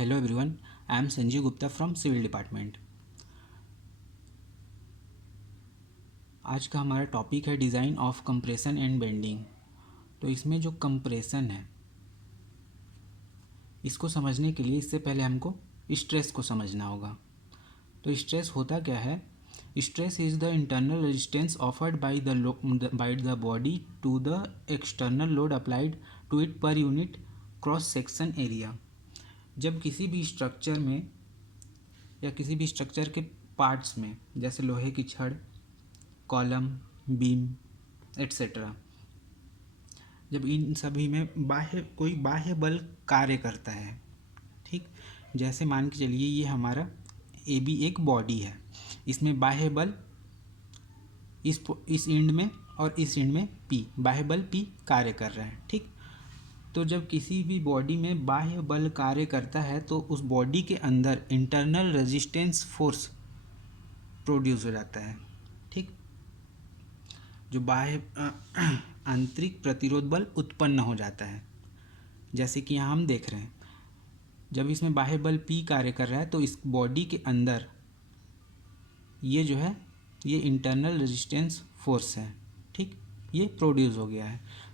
Hello everyone, I am Sanjeev Gupta from civil department. आज का हमारा टॉपिक है design of compression and bending. तो इसमें जो कंप्रेशन है इसको समझने के लिए इससे पहले हमको स्ट्रेस को समझना होगा। तो स्ट्रेस होता क्या है? Stress is the internal resistance offered by the body to the external load applied to it per unit cross section area. जब किसी भी स्ट्रक्चर में या किसी भी स्ट्रक्चर के पार्ट्स में, जैसे लोहे की छड़, कॉलम, बीम एट्सेट्रा, जब इन सभी में कोई बाह्य बल कार्य करता है, ठीक, जैसे मान के चलिए ये हमारा ए बी एक बॉडी है, इसमें बाह्य बल इस एंड में और इस एंड में पी, बाह्य बल पी कार्य कर रहा है, ठीक। तो जब किसी भी बॉडी में बाह्य बल कार्य करता है तो उस बॉडी के अंदर इंटरनल रेजिस्टेंस फोर्स प्रोड्यूस हो जाता है, ठीक। जो बाह्य आंतरिक प्रतिरोध बल उत्पन्न हो जाता है, जैसे कि यहाँ हम देख रहे हैं। जब इसमें बाह्य बल P कार्य कर रहा है तो इस बॉडी के अंदर ये जो है ये इंटरनल रेजिस्टेंस फोर्स है, ठीक, ये प्रोड्यूस हो गया है।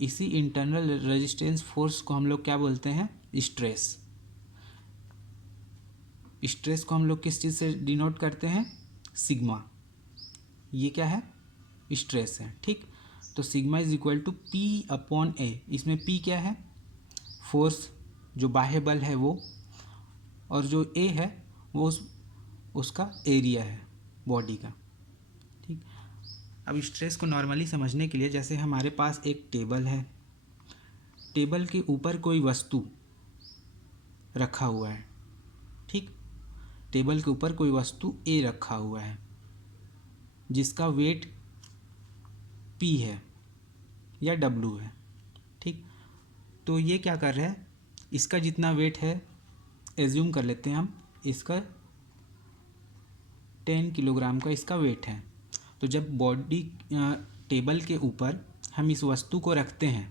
इसी इंटरनल रेजिस्टेंस फोर्स को हम लोग क्या बोलते हैं? स्ट्रेस। स्ट्रेस को हम लोग किस चीज़ से डिनोट करते हैं? सिग्मा। ये क्या है? स्ट्रेस है, ठीक। तो sigma is equal to P upon A. इसमें P क्या है? फोर्स, जो बाह्य बल है वो, और जो A है वो उसका एरिया है बॉडी का, ठीक। अब स्ट्रेस को नॉर्मली समझने के लिए, जैसे हमारे पास एक टेबल है, टेबल के ऊपर कोई वस्तु रखा हुआ है, ठीक। टेबल के ऊपर कोई वस्तु A रखा हुआ है जिसका वेट P है या W है, ठीक। तो ये क्या कर रहा है? इसका जितना वेट है, एज्यूम कर लेते हैं हम, इसका 10 किलोग्राम का इसका वेट है। तो जब बॉडी टेबल के ऊपर हम इस वस्तु को रखते हैं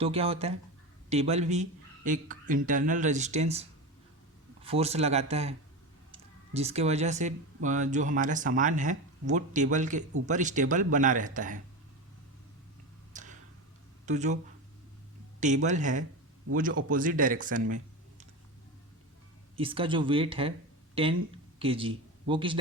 तो क्या होता है? टेबल भी एक इंटरनल रेजिस्टेंस फोर्स लगाता है, जिसके वजह से जो हमारा सामान है वो टेबल के ऊपर स्टेबल बना रहता है। तो जो टेबल है वो जो अपोजिट डायरेक्शन में, इसका जो वेट है 10 kg, वो किस